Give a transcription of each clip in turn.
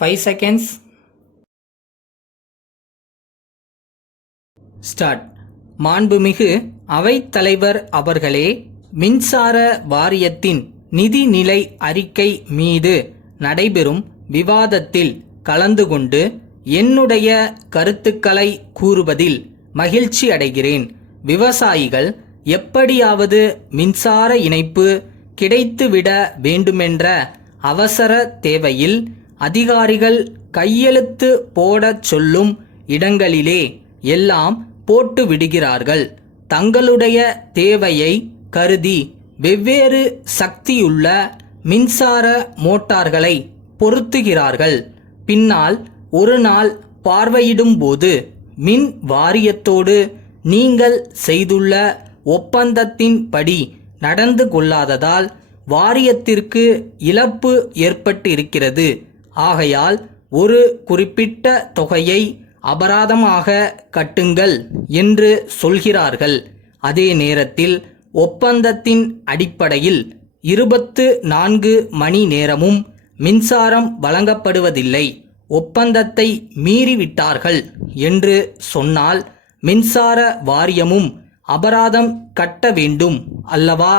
5 seconds. Start. மாண்புமிகு அவைத்தலைவர் அவர்களே, மின்சார வாரியத்தின் நிதிநிலை அறிக்கை மீது நடைபெறும் விவாதத்தில் கலந்து கொண்டு என்னுடைய கருத்துக்களை கூறுவதில் மகிழ்ச்சி அடைகிறேன். விவசாயிகள் எப்படியாவது மின்சார இணைப்பு கிடைத்துவிட வேண்டுமென்ற அவசர தேவையில் அதிகாரிகள் கையெழுத்து போடச் சொல்லும் இடங்களிலே எல்லாம் போட்டு விடுகிறார்கள். தங்களுடைய தேவையை கருதி வெவ்வேறு சக்தியுள்ள மின்சார மோட்டார்களை பொருத்துகிறார்கள். பின்னால் ஒரு நாள் பார்வையிடும்போது மின் வாரியத்தோடு நீங்கள் செய்துள்ள ஒப்பந்தத்தின்படி நடந்து கொள்ளாததால் வாரியத்திற்கு இழப்பு ஏற்பட்டிருக்கிறது. ஆகையால் ஒரு குறிப்பிட்ட தொகையை அபராதமாக கட்டுங்கள் என்று சொல்கிறார்கள். அதே நேரத்தில் ஒப்பந்தத்தின் அடிப்படையில் 24 மணி நேரமும் மின்சாரம் வழங்கப்படுவதில்லை. ஒப்பந்தத்தை மீறிவிட்டார்கள் என்று சொன்னால் மின்சார வாரியமும் அபராதம் கட்ட வேண்டும் அல்லவா?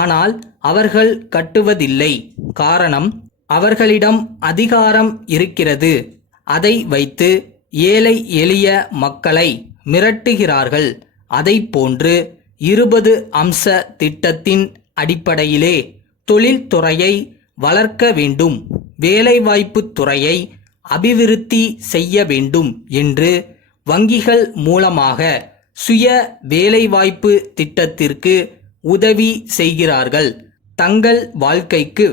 ஆனால் அவர்கள் கட்டுவதில்லை. காரணம், அவர்களிடம் அதிகாரம் இருக்கிறது. அதை வைத்து ஏழை எளிய மக்களை மிரட்டுகிறார்கள். அதைப்போன்று 20 அம்ச திட்டத்தின் அடிப்படையிலே தொழில்துறையை வளர்க்க வேண்டும், வேலைவாய்ப்பு துறையை அபிவிருத்தி செய்ய வேண்டும் என்று வங்கிகள் மூலமாக சுய வேலைவாய்ப்பு திட்டத்திற்கு உதவி செய்கிறார்கள். தங்கள் வாழ்க்கைக்கு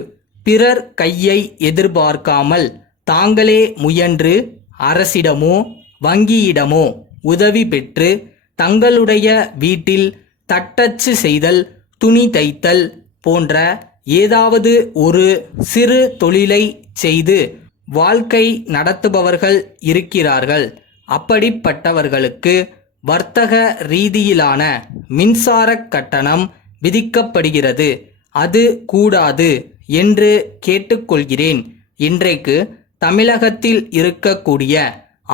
பிறர் கையை எதிர்பார்க்காமல் தாங்களே முயன்று அரசிடமோ வங்கியிடமோ உதவி பெற்று தங்களுடைய வீட்டில் தட்டச்சு செய்தல், துணி தைத்தல் போன்ற ஏதாவது ஒரு சிறு தொழிலை செய்து வாழ்க்கை நடத்துபவர்கள் இருக்கிறார்கள். அப்படிப்பட்டவர்களுக்கு வர்த்தக ரீதியிலான மின்சார கட்டணம் விதிக்கப்படுகிறது. அது கூடாது என்று கேட்டுக்கொள்கிறேன். இன்றைக்கு தமிழகத்தில் இருக்கக்கூடிய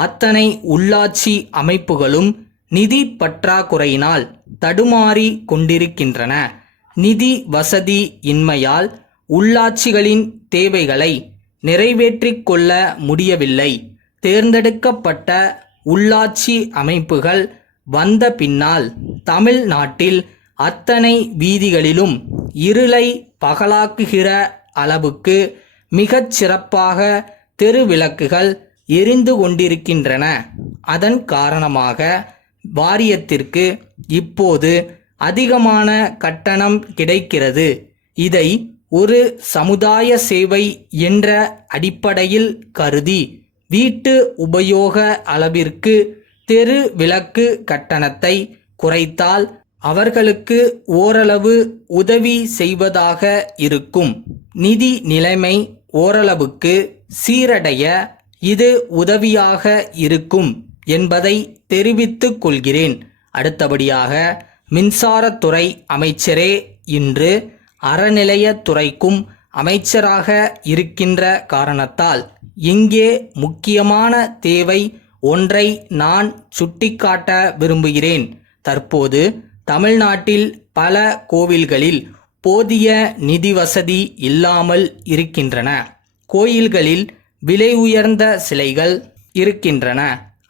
அத்தனை உள்ளாட்சி அமைப்புகளும் நிதி பற்றாக்குறையினால் தடுமாறி கொண்டிருக்கின்றன. நிதி வசதி இன்மையால் உள்ளாட்சிகளின் தேவைகளை நிறைவேற்றிக் கொள்ள முடியவில்லை. தேர்ந்தெடுக்கப்பட்ட உள்ளாட்சி அமைப்புகள் வந்த பின்னால் தமிழ்நாட்டில் அத்தனை வீதிகளிலும் இருளை பகலாக்குகிற அளவுக்கு மிகச் சிறப்பாக தெருவிளக்குகள் எரிந்து கொண்டிருக்கின்றன. அதன் காரணமாக வாரியத்திற்கு இப்போது அதிகமான கட்டணம் கிடைக்கிறது. இதை ஒரு சமுதாய சேவை என்ற அடிப்படையில் கருதி வீட்டு உபயோக அளவிற்கு தெரு விளக்கு கட்டணத்தை குறைத்தால் அவர்களுக்கு ஓரளவு உதவி செய்வதாக இருக்கும். நிதி நிலைமை ஓரளவுக்கு சீரடைய இது உதவியாக இருக்கும் என்பதை தெரிவித்துக் கொள்கிறேன். அடுத்தபடியாக மின்சாரத்துறை அமைச்சரே இன்று அறநிலையத்துறைக்கும் அமைச்சராக இருக்கின்ற காரணத்தால் இங்கே முக்கியமான தேவை ஒன்றை நான் சுட்டிக்காட்ட விரும்புகிறேன். தற்போது தமிழ்நாட்டில் பல கோவில்களில் போதிய நிதி வசதி இல்லாமல் இருக்கின்றன. கோயில்களில் விலை உயர்ந்த சிலைகள் இருக்கின்றன.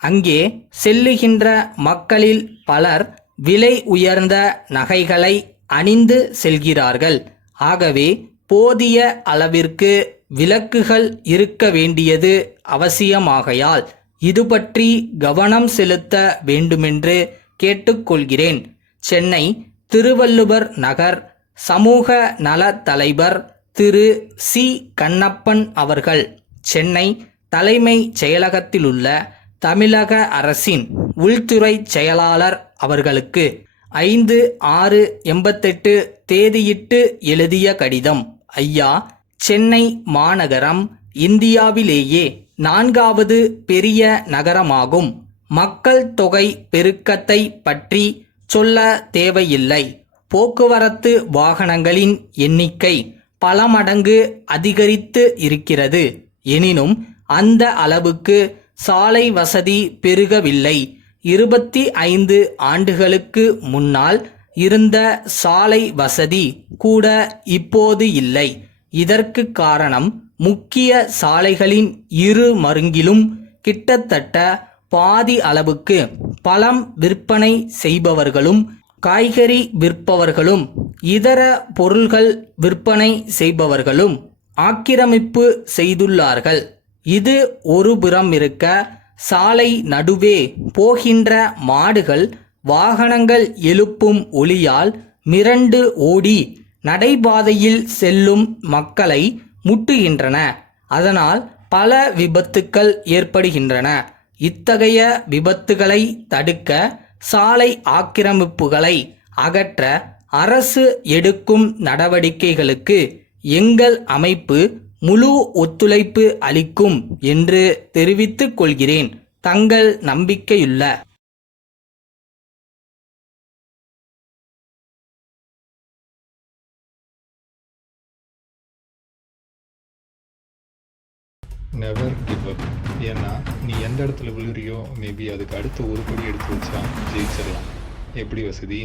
அங்கே செல்லுகின்ற மக்களில் பலர் விலை உயர்ந்த நகைகளை அணிந்து செல்கிறார்கள். ஆகவே போதிய அளவிற்கு விளக்குகள் இருக்க வேண்டியது அவசியமாகையால் இது பற்றி கவனம் செலுத்த வேண்டுமென்று கேட்டுக்கொள்கிறேன். சென்னை திருவள்ளுவர் நகர் சமூக நல தலைவர் திரு சி. கண்ணப்பன் அவர்கள் சென்னை தலைமை செயலகத்திலுள்ள தமிழக அரசின் உள்துறை செயலாளர் அவர்களுக்கு 5/6/88 தேதியிட்டு எழுதிய கடிதம். ஐயா, சென்னை மாநகரம் இந்தியாவிலேயே 4வது பெரிய நகரமாகும். மக்கள் தொகை பெருக்கத்தை பற்றி சொல்ல தேவையில்லை. போக்குவரத்து வாகனங்களின் எண்ணிக்கை பல மடங்கு அதிகரித்து இருக்கிறது. எனினும் அந்த அளவுக்கு சாலை வசதி பெருகவில்லை. 25 ஆண்டுகளுக்கு முன்னால் இருந்த சாலை வசதி கூட இப்போது இல்லை. இதற்கு காரணம் முக்கிய சாலைகளின் இரு மருங்கிலும் கிட்டத்தட்ட பாதி அளவுக்கு பழம் விற்பனை செய்பவர்களும், காய்கறி விற்பவர்களும், இதர பொருள்கள் விற்பனை செய்பவர்களும் ஆக்கிரமிப்பு செய்துள்ளார்கள். இது ஒருபுறம் இருக்க, சாலை நடுவே போகின்ற மாடுகள் வாகனங்கள் எழுப்பும் ஒலியால் மிரண்டு ஓடி நடைபாதையில் செல்லும் மக்களை முட்டுகின்றன. அதனால் பல விபத்துக்கள் ஏற்படுகின்றன. இத்தகைய விபத்துகளை தடுக்க, சாலை ஆக்கிரமிப்புகளை அகற்ற அரசு எடுக்கும் நடவடிக்கைகளுக்கு எங்கள் அமைப்பு முழு ஒத்துழைப்பு அளிக்கும் என்று தெரிவித்துக் கொள்கிறேன். தங்கள் நம்பிக்கையுள்ள நெவர் கிவ் அப். ஏன்னா நீ எந்த இடத்துல விழுறியோ மேபி அதுக்கு அடுத்து ஒரு படி எடுத்து வச்சா ஜெயிச்சிடலாம். எப்படி வசதி?